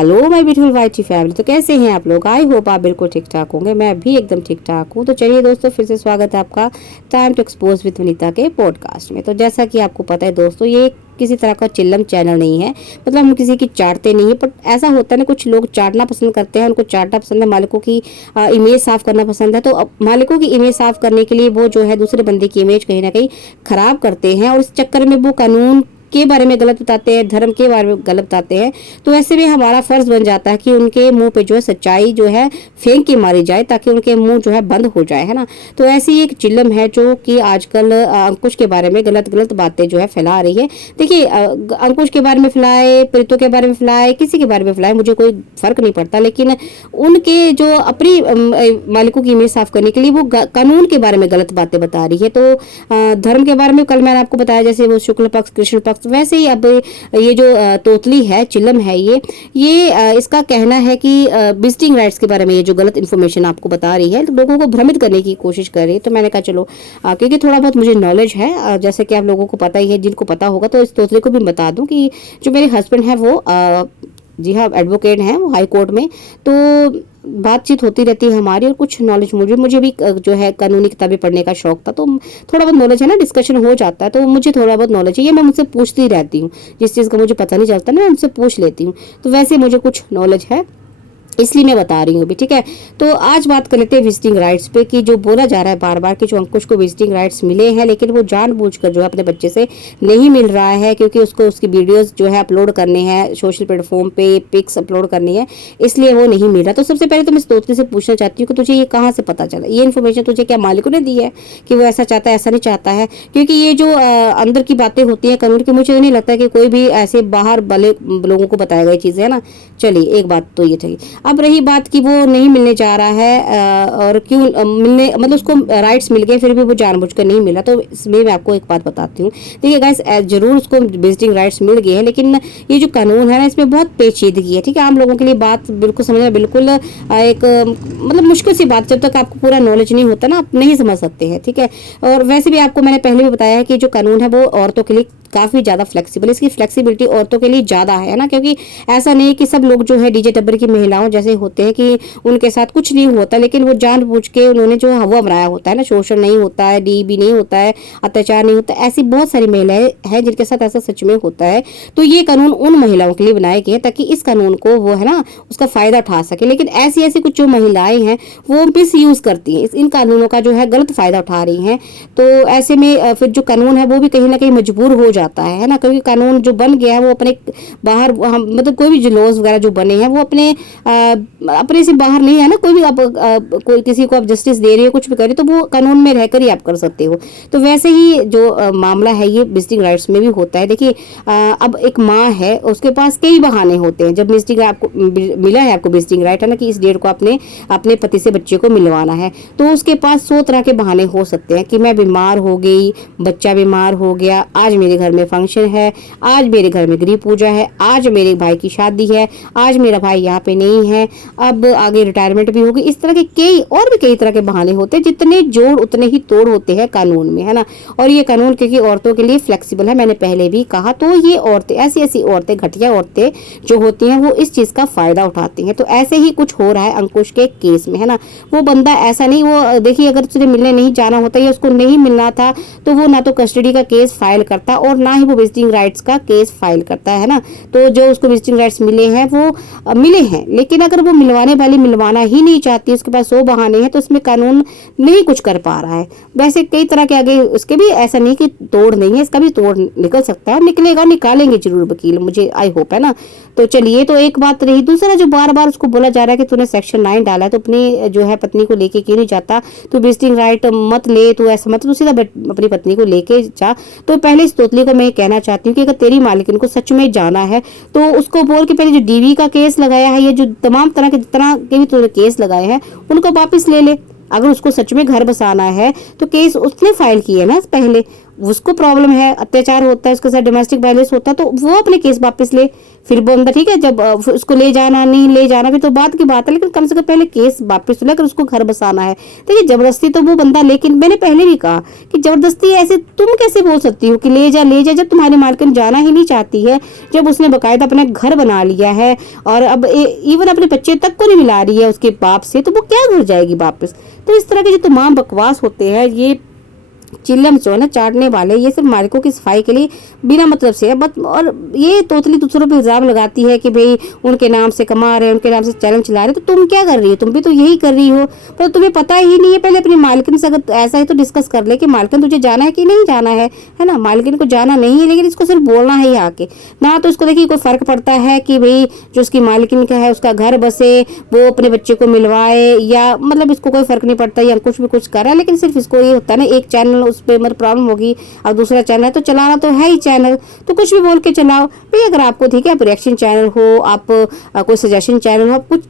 Hello my beautiful whitey family. तो कैसे हैं आप लोग? आई होप आप बिल्कुल ठीक ठाक होंगे। मैं भी एकदम ठीक ठाक हूँ। तो चलिए दोस्तों, फिर से स्वागत है आपका time to expose with Vanita के पॉडकास्ट में। तो जैसा कि आपको पता है दोस्तों, ये किसी तरह का चिल्लम चैनल नहीं है। मतलब हम किसी की चाटते नहीं है, बट ऐसा होता है ना, कुछ लोग चाटना पसंद करते हैं, उनको चाटना पसंद है, मालिकों की इमेज साफ करना पसंद है। तो अब मालिकों की इमेज साफ करने के लिए वो जो है दूसरे बंदे की इमेज कहीं ना कहीं खराब करते हैं, और इस चक्कर में वो कानून के बारे में गलत बताते हैं, धर्म के बारे में गलत बताते हैं। तो ऐसे में हमारा फर्ज बन जाता है कि उनके मुंह पे जो है सच्चाई जो है फेंक के मारी जाए, ताकि उनके मुंह जो है बंद हो जाए, है ना। तो ऐसी एक चिल्लम है जो कि आजकल अंकुश के बारे में गलत गलत बातें जो है फैला रही है। देखिए, अंकुश के बारे में फैलाए, प्रीतो के बारे में फैलाए, किसी के बारे में फैलाए, मुझे कोई फर्क नहीं पड़ता, लेकिन उनके जो अपनी मालिकों की इमेज साफ करने के लिए वो कानून के बारे में गलत बातें बता रही है। तो धर्म के बारे में कल मैंने आपको बताया, जैसे वो शुक्ल पक्ष कृष्ण पक्ष, वैसे ही अब ये जो तोतली है, चिल्लम है, ये इसका कहना है कि विजिटिंग राइट्स के बारे में ये जो गलत इन्फॉर्मेशन आपको बता रही है, तो लोगों को भ्रमित करने की कोशिश कर रही है। तो मैंने कहा चलो, क्योंकि थोड़ा बहुत मुझे नॉलेज है, जैसे कि आप लोगों को पता ही है, जिनको पता होगा तो इस तोतली को भी बता दूं कि जो मेरे हस्बैंड है वो जी हाँ एडवोकेट हैं, वो हाई कोर्ट में। तो बातचीत होती रहती है हमारी, और कुछ नॉलेज मुझे भी जो है कानूनी किताबें पढ़ने का शौक था, तो थोड़ा बहुत नॉलेज है ना, डिस्कशन हो जाता है, तो मुझे थोड़ा बहुत नॉलेज है। ये मैं मुझसे पूछती रहती हूँ, जिस चीज़ का मुझे पता नहीं चलता ना, मैं उनसे पूछ लेती हूँ। तो वैसे मुझे कुछ नॉलेज है, इसलिए मैं बता रही हूँ अभी, ठीक है। तो आज बात कर लेते हैं विजिटिंग राइट्स पे, कि जो बोला जा रहा है बार बार कि जो अंकुश को विजिटिंग राइट्स मिले हैं, लेकिन वो जानबूझकर जो है अपने बच्चे से नहीं मिल रहा है, क्योंकि उसको उसकी वीडियोस जो है अपलोड करने हैं सोशल प्लेटफॉर्म पे, पिक्स अपलोड करनी है, इसलिए वो नहीं मिल रहा। तो सबसे पहले तो मैं इस तोतली से पूछना चाहती हूँ कि तुझे ये कहाँ से पता चला, ये इन्फॉर्मेशन तुझे क्या मालिकों ने दी है कि वो ऐसा चाहता है, ऐसा नहीं चाहता है? क्योंकि ये जो अंदर की बातें होती हैं कानून की, मुझे नहीं लगता कि कोई भी ऐसे बाहर भले लोगों को बताया गई चीज़ है ना। चलिए, एक बात तो ये थी। अब रही बात कि वो नहीं मिलने जा रहा है, और क्यों मिलने, मतलब उसको राइट्स मिल गए फिर भी वो जानबूझकर नहीं मिला। तो इसमें मैं आपको एक बात बताती हूँ। देखिए गाइस, जरूर उसको विजिटिंग राइट्स मिल गए हैं, लेकिन ये जो कानून है ना, इसमें बहुत पेचीदगी है, ठीक है। आम लोगों के लिए बात बिल्कुल समझना बिल्कुल एक मतलब मुश्किल सी बात, जब तक आपको पूरा नॉलेज नहीं होता ना, आप नहीं समझ सकते हैं, ठीक है। और वैसे भी आपको मैंने पहले भी बताया है कि जो कानून है वो औरतों के लिए काफ़ी ज़्यादा फ्लेक्सिबल, इसकी फ्लेक्सिबिलिटी औरतों के लिए ज़्यादा है ना, क्योंकि ऐसा नहीं कि सब लोग जो है डीजे टब्बर की महिलाओं जैसे होते हैं कि उनके साथ कुछ नहीं होता, लेकिन वो जानबूझ के उन्होंने जो हवा बनाया होता है ना, शोषण नहीं होता है, डीबी नहीं होता है, अत्याचार नहीं होता, ऐसी बहुत सारी महिलाएं हैं जिनके साथ ऐसा सच में होता है। तो ये कानून उन महिलाओं के लिए बनाए गए हैं, ताकि इस कानून को वो है ना उसका फायदा उठा सके। लेकिन ऐसी ऐसी कुछ जो महिलाएं हैं वो मिस यूज करती हैं, इन कानूनों का जो है गलत फायदा उठा रही हैं। तो ऐसे में फिर जो कानून है वो भी कहीं ना कहीं मजबूर हो जाता है ना, क्योंकि कानून जो बन गया है वो अपने बाहर, मतलब कोई भी जो लॉज वगैरह जो बने हैं वो अपने से बाहर नहीं है ना। कोई भी आप कोई किसी को आप जस्टिस दे रही है, कुछ भी कर रही है, तो वो कानून में रहकर ही आप कर सकते हो। तो वैसे ही जो मामला है ये विजिटिंग राइट्स में भी होता है। देखिए, अब एक माँ है, उसके पास कई बहाने होते हैं। जब विजिटिंग आपको मिला है, आपको विजिटिंग राइट है ना, कि इस डेट को अपने पति से बच्चे को मिलवाना है, तो उसके पास 100 तरह के बहाने हो सकते हैं कि मैं बीमार हो गई, बच्चा बीमार हो गया, आज मेरे घर में फंक्शन है, आज मेरे घर में गृह पूजा है, आज मेरे भाई की शादी है, आज मेरा भाई यहाँ पे नहीं है, अब आगे रिटायरमेंट भी होगी। इस तरह के कई तरह के बहाने होते हैं। जितने जोड़ उतने ही तोड़ होते हैं कानून में, है ना। और ये कानून क्योंकि औरतों के लिए फ्लेक्सिबल है, मैंने पहले भी कहा, तो ये औरतें, ऐसी औरतें, घटिया औरतें जो होती हैं, वो इस चीज का फायदा उठाती हैं। तो ऐसे ही कुछ हो रहा है अंकुश के केस में, है ना। वो बंदा ऐसा नहीं, वो देखिए, अगर तुझे मिलने नहीं जाना होता या उसको नहीं मिलना था, तो वो ना तो कस्टडी का केस फाइल करता और ना ही वो विजिटिंग राइट्स का केस फाइल करता है ना। तो जो उसको विजिटिंग राइट्स मिले हैं वो मिले हैं, लेकिन अगर वो मिलवाने वाली मिलवाना ही नहीं चाहती, उसके पास 100 बहाने हैं, तो इसमें कानून नहीं कुछ कर पा रहा है। वैसे कई तरह के आगे उसके भी, ऐसा नहीं कि तोड़ नहीं है, इसका भी तोड़ निकल सकता है, निकलेगा, निकालेंगे जरूर वकील, मुझे आई होप, है ना। तो चलिए, तो एक बात रही। दूसरा, जो बार बार उसको बोला जा रहा है कि तूने सेक्शन 9 डाला है, तो अपनी जो है पत्नी को लेके क्यों नहीं जाता, तू विजिटिंग राइट मत ले, तू ऐसा मत, तू सीधा अपनी पत्नी को लेके जा। तो पहले इस तोतली को मैं कहना चाहती हूँ कि अगर तेरी मालिकिन को सच में जाना है, तो उसको बोल के पहले जो डीवी का केस लगाया है, या जो तमाम तरह के जितना के भी तूने केस लगाए हैं, उनको वापस ले ले। अगर उसको सच में घर बसाना है तो केस उसने फाइल किए ना पहले, उसको प्रॉब्लम है, अत्याचार होता है, उसके साथ डोमेस्टिक वायलेंस होता है, तो वो अपने केस वापस ले, फिर बंदा ठीक है, जब उसको ले जाना नहीं ले जाना भी तो बात की बात है, लेकिन कम से कम पहले केस वापस ले, अगर उसको घर बसाना है। देखिए जबरदस्ती तो वो बंदा, लेकिन मैंने पहले भी कहा कि जबरदस्ती ऐसे तुम कैसे बोल सकती हो कि ले जा, जब तुम्हारी मालकिन जाना ही नहीं चाहती है, जब उसने बकायदा अपना घर बना लिया है और अब इवन अपने बच्चे तक को नहीं मिला रही है उसके बाप से, तो वो क्या घर जाएगी वापस। तो इस तरह के जो तमाम बकवास होते हैं, ये चिल्लम जो है ना चाटने वाले, ये सिर्फ मालिकों की सफाई के लिए बिना मतलब से है बस। और ये तोतली दूसरों पे इल्जाम लगाती है कि भाई उनके नाम से कमा रहे हैं, उनके नाम से चैनल चला रहे, तो तुम क्या कर रही हो, तुम भी तो यही कर रही हो, पर तुम्हें पता ही नहीं है। पहले अपनी मालकिन से अगर ऐसा है तो डिस्कस कर ले कि मालकिन तुझे जाना है कि नहीं जाना है ना। मालकिन को जाना नहीं है, लेकिन इसको सिर्फ बोलना है आके ना, तो इसको देखिए कोई फर्क पड़ता है कि भाई जो उसकी मालकिन का है उसका घर बसे, वो अपने बच्चे को मिलवाए, या मतलब इसको कोई फर्क नहीं पड़ता या कुछ भी कुछ करा, लेकिन सिर्फ इसको ये होता है ना, एक चैनल उस पर मतलब प्रॉब्लम होगी और दूसरा चैनल है तो चलाना तो है ही चैनल, तो कुछ भी बोल के चलाओ भाई। अगर आपको ठीक है, आप रिएक्शन चैनल हो, आप कोई सजेशन चैनल हो, कुछ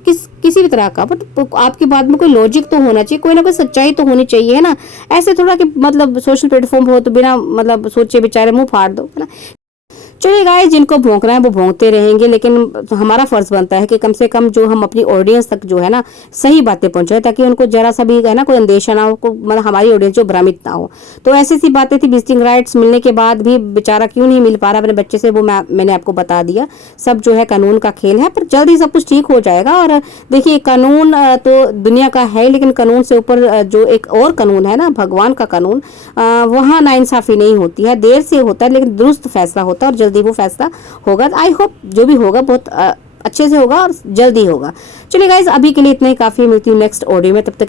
किसी भी तरह का, बट आपकी बात में कोई लॉजिक तो होना चाहिए, कोई ना कोई सच्चाई तो होनी चाहिए, है ना। ऐसे थोड़ा कि मतलब सोशल प्लेटफॉर्म हो तो बिना मतलब सोचे बेचारे मुंह फाड़ दो, है ना। चलिए गाइस, जिनको भौंकना है वो भौंकते रहेंगे, लेकिन हमारा फर्ज बनता है कि कम से कम जो हम अपनी ऑडियंस तक जो है ना सही बातें पहुंचाए, ताकि उनको जरा सा भी है ना कोई अंदेशा ना हो, मतलब हमारी ऑडियंस जो भ्रमित ना हो। तो ऐसी सी बातें थी, विजिटिंग राइट्स मिलने के बाद भी बेचारा क्यों नहीं मिल पा रहा अपने बच्चे से, वो मैंने आपको बता दिया। सब जो है कानून का खेल है, पर जल्द ही सब कुछ ठीक हो जाएगा। और देखिए कानून तो दुनिया का है, लेकिन कानून से ऊपर जो एक और कानून है ना, भगवान का कानून, वहाँ नाइंसाफी नहीं होती है, देर से होता है लेकिन दुरुस्त फैसला होता है, और जल्दी वो फैसला होगा। आई होप जो भी होगा बहुत अच्छे से होगा और जल्दी होगा। चलिए गाइज, अभी के लिए इतना ही काफ़ी, मिलती हूँ नेक्स्ट ऑडियो में, तब तक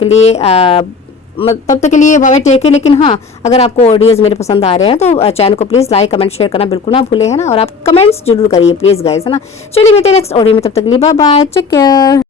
के लिए बाय टेक केयर। लेकिन हाँ, अगर आपको ऑडियोज मेरे पसंद आ रहे हैं तो चैनल को प्लीज़ लाइक कमेंट शेयर करना बिल्कुल ना भूले, है ना, और आप कमेंट्स जरूर करिए प्लीज़ गाइज, है ना। चलिए मिलते हैं नेक्स्ट ऑडियो में, तब तक के लिए बाय बाय, टेक केयर।